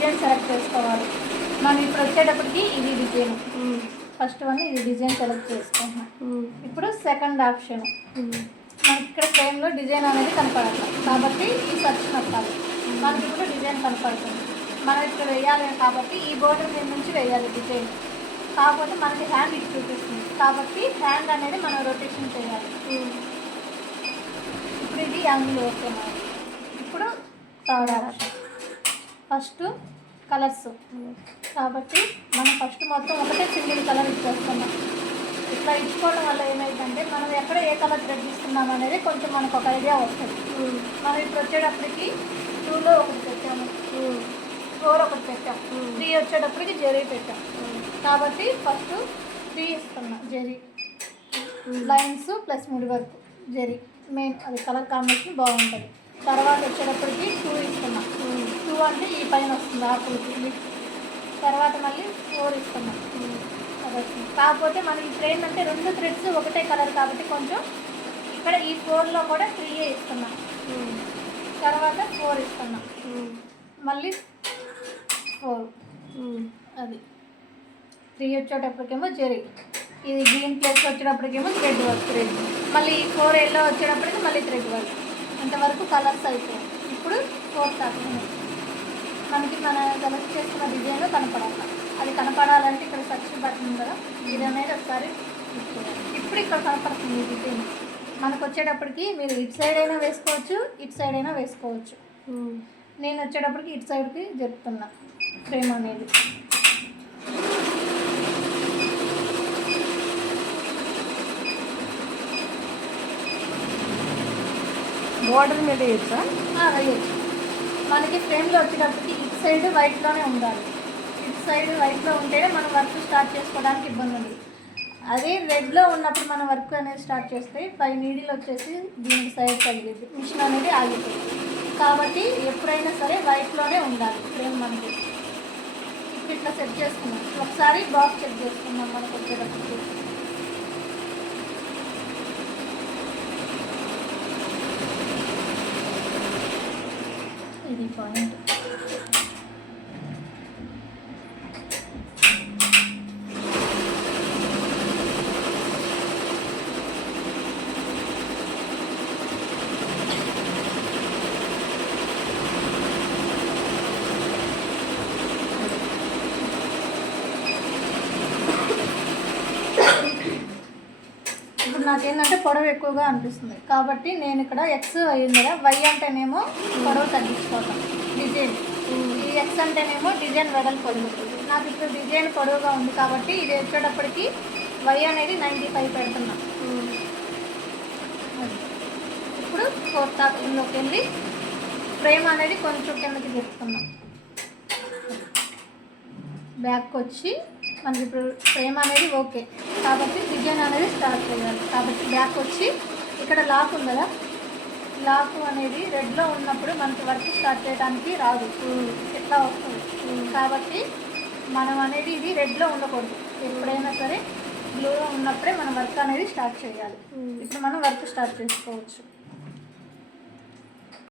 Design select చేసుకోవాలి. మనం ఇప్పుడు వచ్చేటప్పటికి ఇది డిజైన్, ఫస్ట్ వన్ ఇది డిజైన్ సెలెక్ట్ చేసుకుంటున్నాం. ఇప్పుడు సెకండ్ ఆప్షన్, మనకి ఇక్కడ ఫ్రేమ్లో డిజైన్ అనేది కనపడాలి కాబట్టి ఈ సర్చ్ నొక్కాలి. మనకి ఇప్పుడు డిజైన్ కనపడుతుంది. మనం ఇక్కడ వేయాలి కాబట్టి ఈ బోర్డర్ మీద నుంచి వేయాలి డిజైన్. కాకపోతే మనకి హ్యాండ్ ఇటు చూపిస్తుంది కాబట్టి హ్యాండ్ అనేది మనం రొటేషన్ చేయాలి. ఇప్పుడు ఇది యాంగిల్ ఓకే మనకి. ఇప్పుడు థర్డ్ ఆప్షన్, ఫస్ట్ కలర్స్ కాబట్టి మనం ఫస్ట్ మొత్తం ఒకటే సింగిల్ కలర్ ఇచ్చేస్తున్నాం. ఇట్లా ఇచ్చుకోవడం వల్ల ఏమైందంటే మనం ఎక్కడ ఏ కలర్ థ్రెడ్ ఇస్తున్నాం అనేది కొంచెం మనకు ఒక ఐడియా వస్తుంది. మనం ఇప్పుడు వచ్చేటప్పటికి 2లో ఒకటి పెట్టాము, 4 ఒకటి పెట్టాం, 3 వచ్చేటప్పటికి జరీ పెట్టాం కాబట్టి ఫస్ట్ 3 ఇస్తున్నాం. జరీ లైన్స్ ప్లస్ ముడి వర్క్ జరీ మెయిన్, అది కలర్ కాంబినేషన్ బాగుంటుంది. తర్వాత వచ్చేటప్పటికి 2 ఇస్తున్నాం. 2 అంటే ఈ పైన వస్తుంది ఆకులకి. తర్వాత మళ్ళీ 4 ఇస్తున్నాం. కాకపోతే మనం ఇప్పుడు ఏంటంటే 2 థ్రెడ్స్ ఒకటే కలర్ కాబట్టి కొంచెం ఇక్కడ ఈ 4లో కూడా 3 ఇస్తున్నాం. తర్వాత 4 ఇస్తున్నాం, మళ్ళీ 4, అది 3 వచ్చేటప్పటికేమో జరీ, ఇది గ్రీన్ ప్లేస్ వచ్చేటప్పటికేమో థ్రెడ్ వర్క్, థ్రెడ్ మళ్ళీ 4 ఎల్లో వచ్చేటప్పటికి మళ్ళీ థ్రెడ్ వర్క్. ఇంతవరకు కలర్స్ అయిపోయాయి. ఇప్పుడు 4th ఆప్షన్, మనకి మన సెలెక్ట్ చేసుకున్న డిజైన్ కనపడాలి. అది కనపడాలంటే ఇక్కడ సర్చ్ బటన్ ఉంది కదా, ఇది అనేది ఒకసారి ఇప్పుడు ఇక్కడ కనపడుతుంది డిజైన్. మనకు వచ్చేటప్పటికి మీరు ఇటు సైడ్ అయినా వేసుకోవచ్చు, ఇటు సైడ్ అయినా వేసుకోవచ్చు. నేను వచ్చేటప్పటికి ఇటు సైడ్కి చెప్తున్నా ఫ్రేమ్ అనేది. బోర్డర్ మీద వేయచ్చా? వేయచ్చు. మనకి ఫ్రేమ్లో వచ్చేటప్పటికి ఇటు సైడ్ వైట్లోనే ఉండాలి. ఇటు సైడ్ వైట్లో ఉంటేనే మనం వర్క్ స్టార్ట్ చేసుకోవడానికి ఇబ్బంది ఉంది. అదే రెడ్లో ఉన్నప్పుడు మనం వర్క్ అనేది స్టార్ట్ చేస్తే 5 నీడిలు వచ్చేసి దీనికి సైడ్ తగిలింది, మిషన్ అనేది ఆగిపోయింది. కాబట్టి ఎప్పుడైనా సరే వైట్లోనే ఉండాలి ఫ్రేమ్ మనకి. ఇప్పుడు ఇట్లా సెట్ చేసుకున్నాం. ఒకసారి బాక్స్ చెక్ చేసుకున్నాం మనకు వచ్చేటప్పటికి. ఇది పాయింట్. ఇప్పుడు నాకేంటంటే పొడవు ఎక్కువగా అనిపిస్తుంది కాబట్టి నేను ఇక్కడ ఎక్స్ అయ్యింది కదా, వై అంటేనేమో పొడవు తగ్గించుకోవటం డిజైన్, ఈ ఎక్స్ అంటేనేమో డిజైన్ వెడల్పు పొడుగుతుంది. నాకు ఇప్పుడు డిజైన్ పొడవుగా ఉంది కాబట్టి ఇది వచ్చేటప్పటికి వై అనేది 95 పెడుతున్నా. ఇప్పుడు 4th ఆప్షన్లోకి వెళ్ళి ఫ్రేమ్ అనేది కొంచెం కిందకి తిప్పుతున్నాం. బ్యాక్ వచ్చి మనకి ఇప్పుడు ఫ్రేమ్ అనేది ఓకే కాబట్టి డిజైన్ అనేది స్టార్ట్ చేయాలి. కాబట్టి బ్యాక్ వచ్చి ఇక్కడ లాక్ ఉంది కదా, లాక్ అనేది రెడ్లో ఉన్నప్పుడు మనకి వర్క్ స్టార్ట్ చేయడానికి రాదు, ఎట్లా వస్తుంది. కాబట్టి మనం అనేది ఇది రెడ్లో ఉండకూడదు. ఎప్పుడైనా సరే బ్లూలో ఉన్నప్పుడే మనం వర్క్ అనేది స్టార్ట్ చేయాలి. ఇప్పుడు మనం వర్క్ స్టార్ట్ చేసుకోవచ్చు.